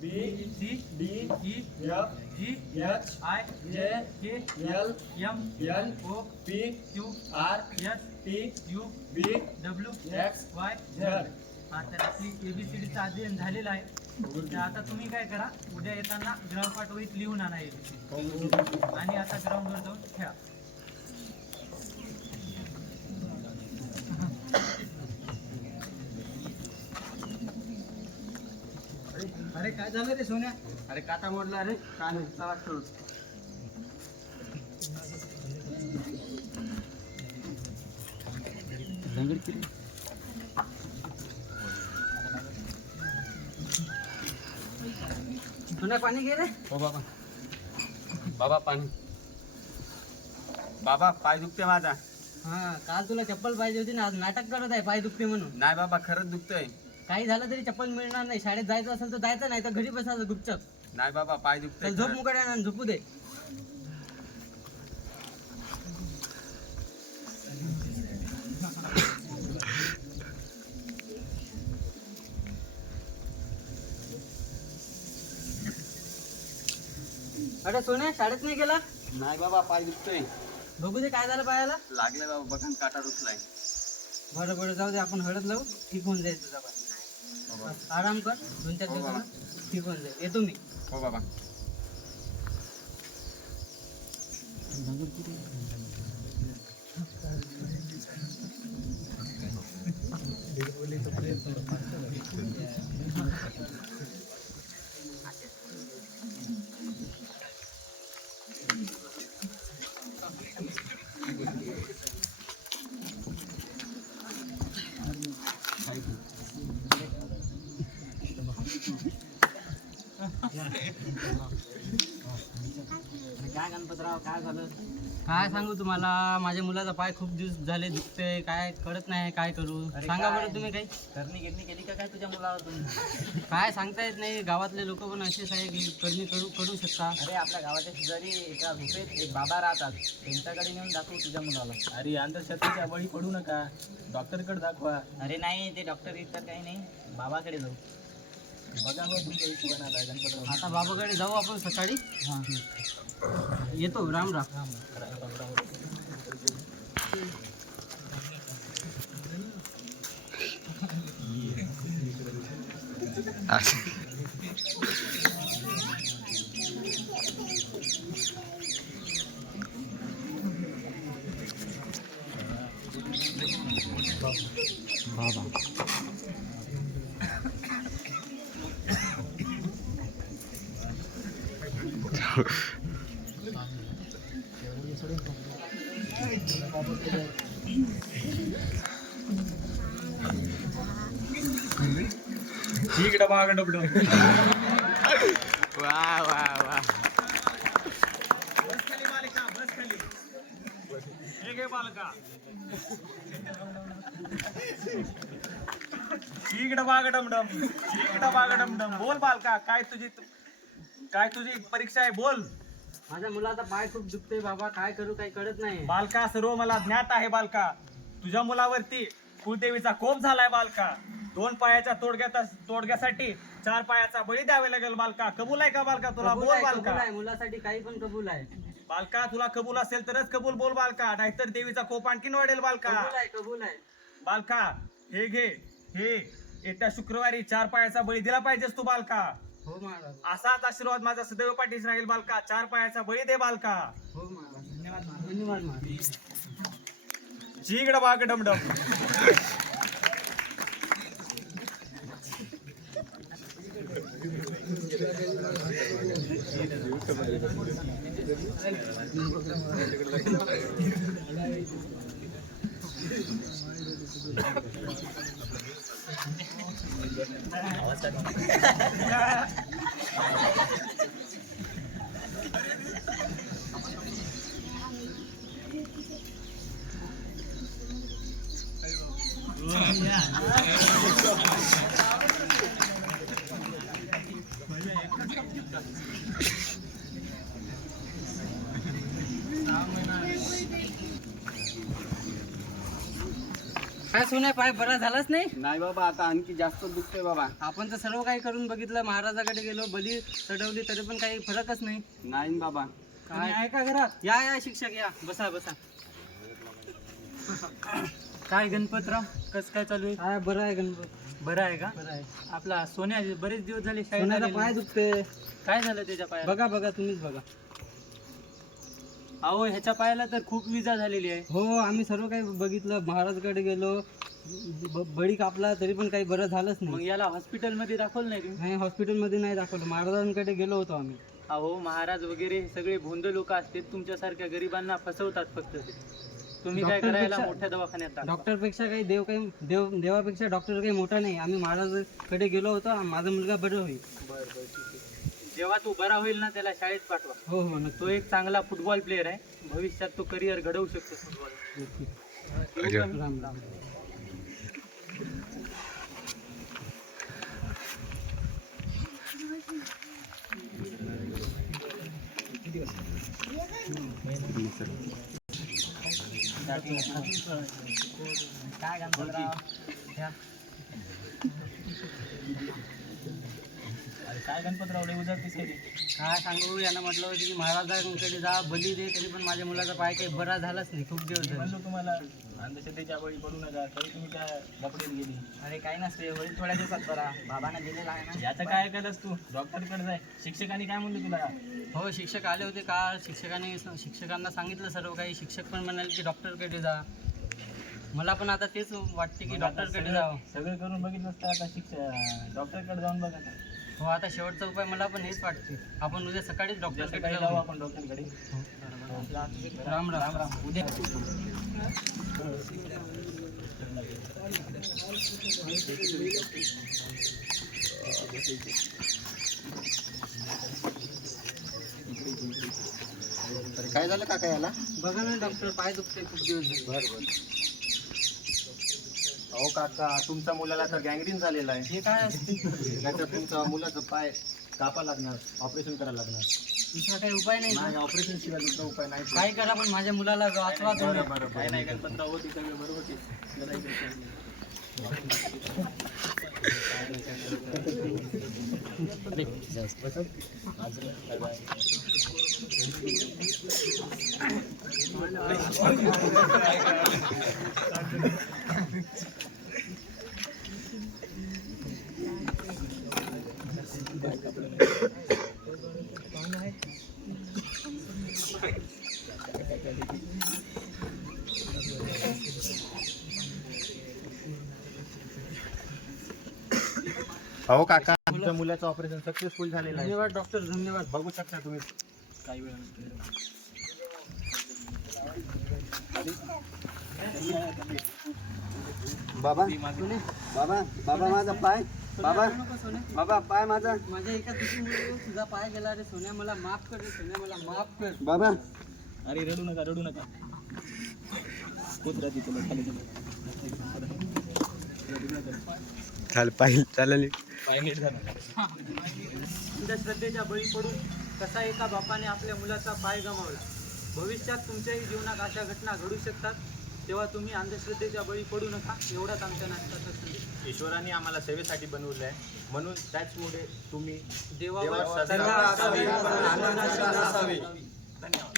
B C D E F G H I J K L M N O P Q R S T U V W X Y Z. हा तर आपली ABCDचं अध्ययन झालेलं आहे. तर आता तुम्ही काय करा, उद्या येताना ग्रहपाठ वहीत लिहून आणा ABCD आणि आता ग्राउंडवर जाऊन खेळा. अरे काय झालं रे सोन्या? अरे काटा मोडला रे. काय नाही, चला खेळू. सोन्या पाणी घे रे. हो बाबा. बाबा पाणी. बाबा पाय दुखते माझा. हा काल तुला चप्पल पाहिजे होती ना, आज नाटक करत आहे पाय दुखते म्हणून. नाही बाबा, खरंच दुखतंय. काही झालं तरी चप्पल मिळणार नाही. शाळेत जायचं असेल तर जायचं, नाही तर घरी बसायचं गुपचप. नाही बाबा, पाय दुखतंय. चल झोप मुकाट्या आणि झोपू दे. अरे सोन्या शाळेत नाही गेला? नाही बाबा, पाय दुखतोय. बघू दे काय झालं पायाला. लागले बाबा, बघा काटा रुतलाय. बरं बरं जाऊ दे, आपण हळद लावू, ठीक होऊन जाईल तुझा पाय. आराम कर, 2-4 दिवसानं ठीक होऊन जाईल. येतो मी. हो बाबा. काय गणपतराव, काय झालं? काय सांगू तुम्हाला, माझ्या मुलाचा पाय खूप दिवस झाले दुखते. काय कळत नाही, काय करू सांगा बरं तुम्ही. काही करणी गिरणी केली का काय तुझ्या मुलावर तुम्ही? काय सांगता येत नाही. गावातले लोक पण असेच आहे की करणी करू शकता. अरे आपल्या गावाच्या शेजारी एका झोपेत एक बाबा राहतात, त्यांच्याकडे नेऊन दाखवू तुझ्या मुलाला. अरे अंधश्रद्धेच्या बळी पडू नका, डॉक्टरकडे दाखवा. अरे नाही, ते डॉक्टर इतर काही नाही, बाबाकडे जाऊ. बघा बघ तुमच्या हिशोबाने गणपतराव. आता बाबाकडे जाऊ आपण सकाळी. हां येतो. राम राम. ठीक डबा डबड. वा वा वा. बस खाली बालिका, बस खाली. एक बालका. ठीक डबा डमडम. ठीक डबा डमडम. बोल बालका, काय तुझी परीक्षा आहे, बोल. माझ्या मुलाचा पाय खूप दुखते बाबा, काय करू काही कळत नाही. बालका, सर्व मला ज्ञात आहे बालका. तुझ्या मुलावरती कुलदेवीचा कोप झालाय बालका. 2 पायाच्या तोडग्यासाठी 4 पायाचा बळी द्यावे लागेल बालका. कबूल आहे का बालका तुला? कबूल बोल आहे, बालका. कबूल आहे. मुलासाठी काही पण कबूल आहे. बालका, तुला कबूल असेल तरच कबूल बोल बालका, नाहीतर देवीचा कोप आणखीन वाढेल बालका. कबूल आहे, कबूल आहे. बालका, हे घे. हे येत्या शुक्रवारी 4 पायाचा बळी दिला पाहिजेस तू बालका. हो महाराज. असाच आशीर्वाद माझा सदैव पाठीस राहील बालका. 4 पायाचा बळी दे बालका. हो महाराज. धन्यवाद महाराज. धन्यवाद महाराज. जिगड बाग डमडम. काय सोन्या, पाय बरा झालाच नाही? नाही बाबा, आता आणखी जास्त दुखतोय बाबा. आपण तर सर्व काही करून बघितलं, महाराजाकडे गेलो, बली चढवली, तरी पण काही फरकच नाही. नाही न बाबा. काय आहे का घरात? या शिक्षक या, बसा. काय गणपतराव, कसं काय चालू आहे? काय बरं आहे गणपत. बरं आहे का? बरं आहे. आपला सोन्या बरेच दिवस झाले शाळेत सोन्याचा आलेला पाय नाही. दुखते. काय झालं त्याच्या पायाला? बघा तुम्हीच बघा. अहो, ह्याच्या पायाला तर खूप विजा झालेली आहे. हो, आम्ही सर्व काही बघितलं, महाराजकडे गेलो, बळी कापला, तरी पण काही बरं झालंच मग नाही. याला हॉस्पिटलमध्ये दाखवलं नाही तुम्ही? नाही, हॉस्पिटलमध्ये नाही दाखवलं, महाराजांकडे गेलो होतो आम्ही. अहो, महाराज वगैरे हे सगळे भोंद लोक असतात, तुमच्यासारख्या गरिबांना फसवतात फक्त ते. तुम्ही काय करायला मोठ्या दवाखान्यात टाका. डॉक्टरपेक्षा काही देवापेक्षा डॉक्टर काही मोठा नाही. आम्ही महाराजांकडे गेलो होतो, माझा मुलगा बरं होईल. बरं ठीक आहे. जेव्हा तू बरा होईल ना, त्याला शाळेत पाठवा. हो नक्की. तो एक चांगला फुटबॉल प्लेअर आहे, भविष्यात तो करिअर घडवू शकतो फुटबॉल. राम राम. काय गणपतराव? अरे काय गणपतराव, लय उजाडतीस आहे रे. काय सांगू, यानं म्हटलं होतं की महाराजांकडे जा, बली दे, तरी पण माझ्या मुलाचा पाय काही बरा झालाच नाही. खूप दिवस झाले. म्हणलो तुम्हाला अंधश्रद्धेच्या बळी पडू नका, तरी तुम्ही त्या लपडीत गेली. अरे काही नसते, होईल थोड्या दिवसात बरा. बाबांना दिलेला आहे ना. याचं काय केलंस तू? डॉक्टरकडे जाय. शिक्षकांनी काय म्हणलं तुला? हो, शिक्षक आले होते काल. शिक्षकांना सांगितलं सर्व काही. शिक्षक पण म्हणाले की डॉक्टरकडे जा. मला पण आता तेच वाटते की डॉक्टरकडे जावं. सगळं करून बघितलं असतं, आता डॉक्टरकडे जाऊन बघा. हो, आता शेवटचा उपाय मला पण हेच वाटते. आपण उद्या सकाळीच डॉक्टरकडे जाऊ जाऊ. आपण डॉक्टरकडे. राम राम. उद्या काय झालं काका याला? बघा ना डॉक्टर, पाय दुखते खूप दिवस झाले. बरं. अहो काका, तुमच्या मुलाला तर गँग्रीन झालेला आहे. हे काय असते? त्याच्यात तुमच्या मुलाचं पाय कापा लागणार, ऑपरेशन करायला लागणार. दुसरा काही उपाय नाही नाही, का? ऑपरेशन शिवाय दुसरा उपाय नाही. काय करा, पण माझ्या मुलाला वाचवा तुम्ही. काय नाही गणपतराव, होती सगळं बरोबर होती. हो काका, तुमच्या मुलाचं ऑपरेशन सक्सेसफुल झालेलं आहे. धन्यवाद डॉक्टर, धन्यवाद. बघू शकता तुम्ही. काही वेळ बाबा बाबा माझा पाय, बाबा पाय माझा. माझ्या एका चुकीमुळे तुझा पाय गेला रे सोन्या. मला माफ कर रे सोन्या, मला माफ कर. बाबा अरे रडू नका. कुत्रा तिथं खाली चालेल. पाय नीट झाला. अंधश्रद्धेच्या बळी पडून कसा एका बापाने आपल्या मुलाचा पाय गमावला. भविष्यात तुमच्याही जीवनात अशा घटना घडू शकतात, तेव्हा तुम्ही अंधश्रद्धेच्या बळी पडू नका, एवढाच आमच्या नाटकाचा संदेश. ईश्वराने आम्हाला सेवेसाठी बनवलं आहे, म्हणून त्याचमुळे तुम्ही देवावर देवावर श्रद्धा असावी, श्रद्धा आनंदाची असावी. धन्यवाद.